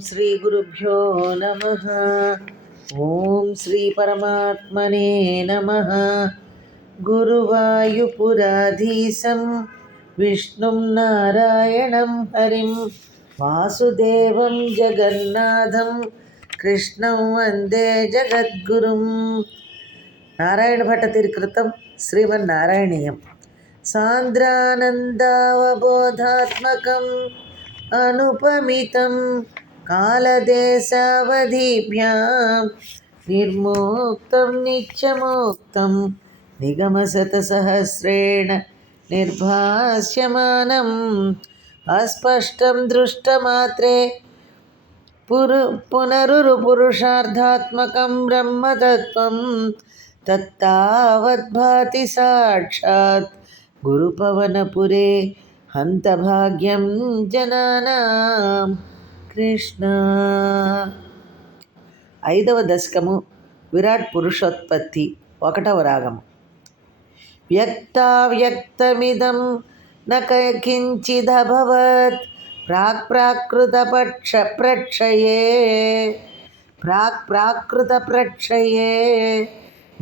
శ్రీ గురుభ్యో నమః. ఓం శ్రీ పరమాత్మనే నమః. గురువాయుపురాధీశం విష్ణుం నారాయణం హరిం వాసుదేవం జగన్నాథం కృష్ణం వందే జగద్గురుం. నారాయణ భట్టతిరి కృతం శ్రీమన్నారాయణీయం. సాంద్రానందావబోధాత్మకం అనుపమితం కాలదేశావధిభ్యాం నిర్మోక్తం నిత్యమోక్తం నిగమశతసహస్రేణ నిర్భాస్యమానం అస్పష్టం దృష్టమాత్రే పునరుపురుషార్థాత్మకం బ్రహ్మతత్వం తత్తావద్భాతి సాక్షాత్ గురుపవనపురే హంతభాగ్యం జనానాం. కృష్ణ. 5వ దశకము విరాట్ పురుషోత్పత్తి 1వ రాగము. వ్యక్తావ్యక్తమిదం న కించిదభవత్ ప్రాక్ప్రాకృతప్రక్షయే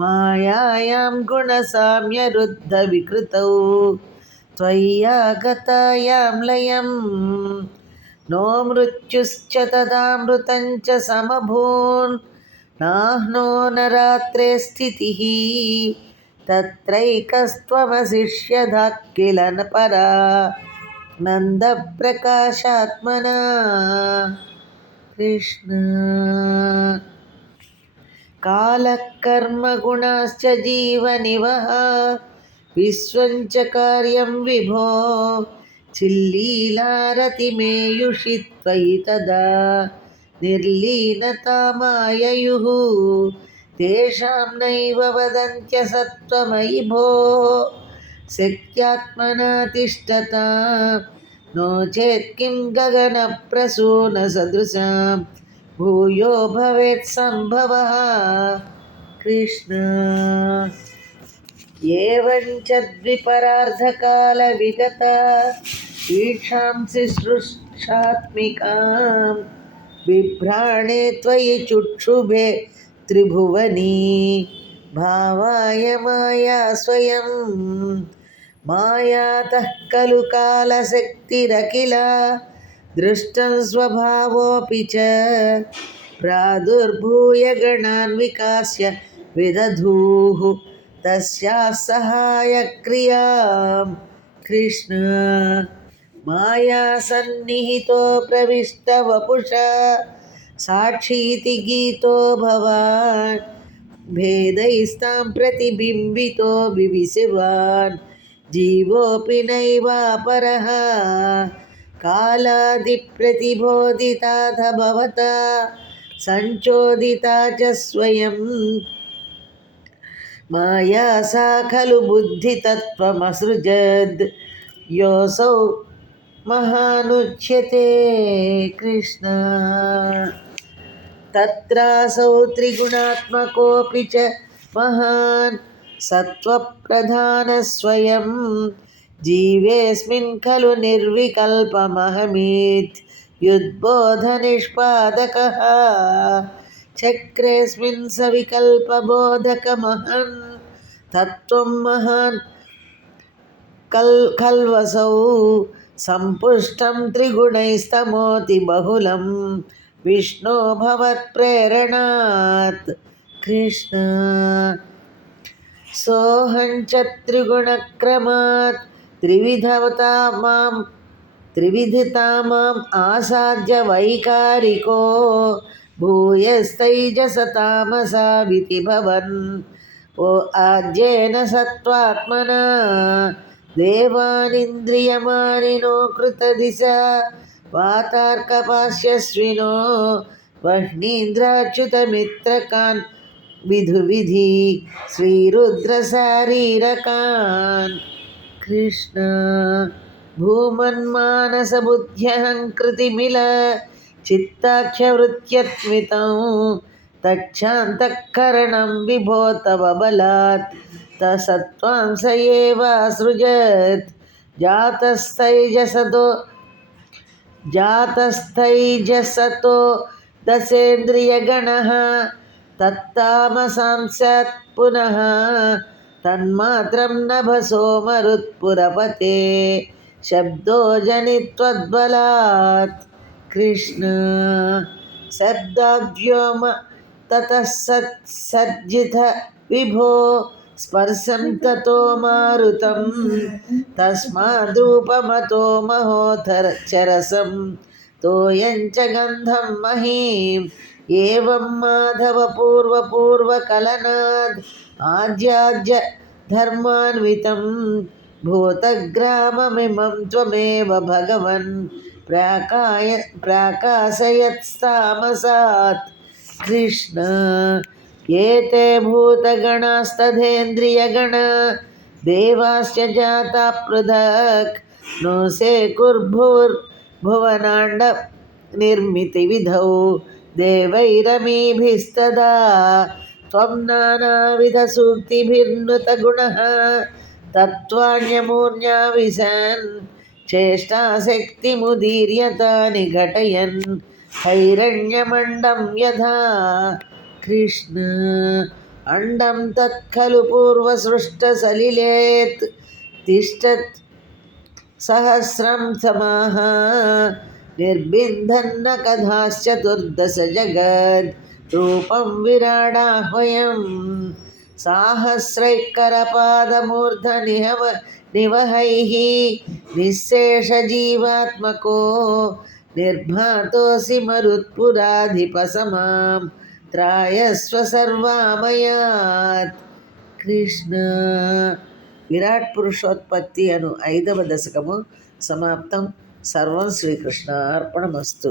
మాయాయాం గుణసామ్యరుద్ధ వికృతౌ త్వయ్యాగతాయాం లయం నో మృత్యుశ్చ తదామృతం చ సమభూన్ నాహ్నో నరాత్రే స్థితిః తత్రైకస్త్వమశిష్యధా కిల పరా నందప్రకాశాత్మనా. కృష్ణ. కాలః కర్మ గుణాశ్చ జీవనివః విశ్వం చ కార్యం విభో చిల్లీలారతిమేయుషి త్వయి తదా నిర్లీనతామాయయుః తేషాం నైవ వదంత్యసత్వమయి భో శక్త్యాత్మనా తిష్టతాం నో చేత్ కిం గగనప్రసూన సదృశాం భూయో భవేత్ సంభవః. కృష్ణ. ఏవంచ ద్విపరార్ధకాల విగత వీక్షాంసి సృష్టాత్మికాం బిభ్రాణే త్వయి చుక్షుభే త్రిభువనీ భావాయ మాయా స్వయం మాయాతః ఖలు కాలశక్తిరఖిల దృష్టం స్వభావోऽపి చ ప్రాదుర్భూయ గణాన్ వికాస్య విదధూః తస్యాః సహాయక్రియాం. కృష్ణ. మాయా సన్నిహితో ప్రవిష్ట వపుషా సాక్షీతి గీతో భవాన్ భేదైస్తాం ప్రతిబింబితో వివిశివాన్ జీవోऽపి నైవాపరః కాలాదిప్రతిబోధితాథ భవతా సంచోదితా చ స్వయం మాయా సా ఖలు బుద్ధితత్వమసృజద్ యోసౌ మహానుచ్యతే. కృష్ణ. తత్రాసౌ త్రిగుణాత్మకోऽపి చ మహాన్ సత్వప్రధానః స్వయం జీవేస్మిన్ ఖలు నిర్వికల్పమహమిత్యుద్బోధనిష్పాదకః చక్రేస్మిన్ సవికల్పబోధకమహన్ తత్వం మహాన్ కల్వసౌ సంపుష్టం త్రిగుణైస్తమోతి బహుళం విష్ణో భవత్ప్రేరణాత్. కృష్ణ. సోహం చ త్రిగుణక్రమాత్ త్రివిధితామాం ఆసాద్య వైకారికో భూయస్తైజసతామసావితి భవన్ ఓ ఆద్యేన సత్వాత్మనా దేవానింద్రియమానినో కృతదిశ వాతార్కపాస్యస్వినో వహ్నీంద్రాచ్యుతమిత్రకాన్ విధి శ్రీరుద్రశారీరకాన్. కృష్ణ. భూమన్మానసబుద్ధ్యహంకృతిమిల చిత్తాఖ్యవృత్యత్మితం తచ్చాంతఃకరణం విభో తవ బలాత్ సత్వాం స ఏవాసృజత్ జాతస్తైజసదో जातस्थैजसतो दशेन्द्रियगणः तत्तामसांस्यात् पुनः तन्मात्रं नभसो मरुत्पुरपते शब्दो जनित्वद्बलात् कृष्ण शब्दाव्योम ततः सत्सर्जित विभो स्पर्शं ततो मारुतं तस्माद्रूपमतो महोधरचरसं तोयं च गन्धं महीम् एवं माधव पूर्वपूर्वकलनाद् आज्याज्य धर्मान्वितं भूतग्राममिमं त्वमेव भगवन् प्राकाशयत्स्तामसात् कृष्ण एते भूतगणास्तथेन्द्रियगणा देवाश्च जाता पृथक् नो सेकुर्भुवनाण्ड निर्मितिविधौ देवैरमीभिस्तदा त्वं नानाविधसूक्तिभिर्नुतगुणः तत्त्वान्यमूर्ण्या विशन् चेष्टाशक्तिमुदीर्यतानि घटयन् हैरण्यमण्डं यथा कृष्ण अण्डं तत्खलु पूर्वसृष्टसलिलेत् तिष्ठत् सहस्रं समाः निर्बिन्धन्न कथाश्चतुर्दश जगद् रूपं विराडाह्वयं साहस्रैकरपादमूर्धनिहव निवहैः निःशेषजीवात्मको निर्भातोऽसि मरुत्पुराधिपसमां त्रायस्व सर्वामयात् కృష్ణ. విరాట్ పురుషోత్పత్తి అను 5వ దశకము సమాప్తం. సర్వం శ్రీకృష్ణార్పణమస్తు.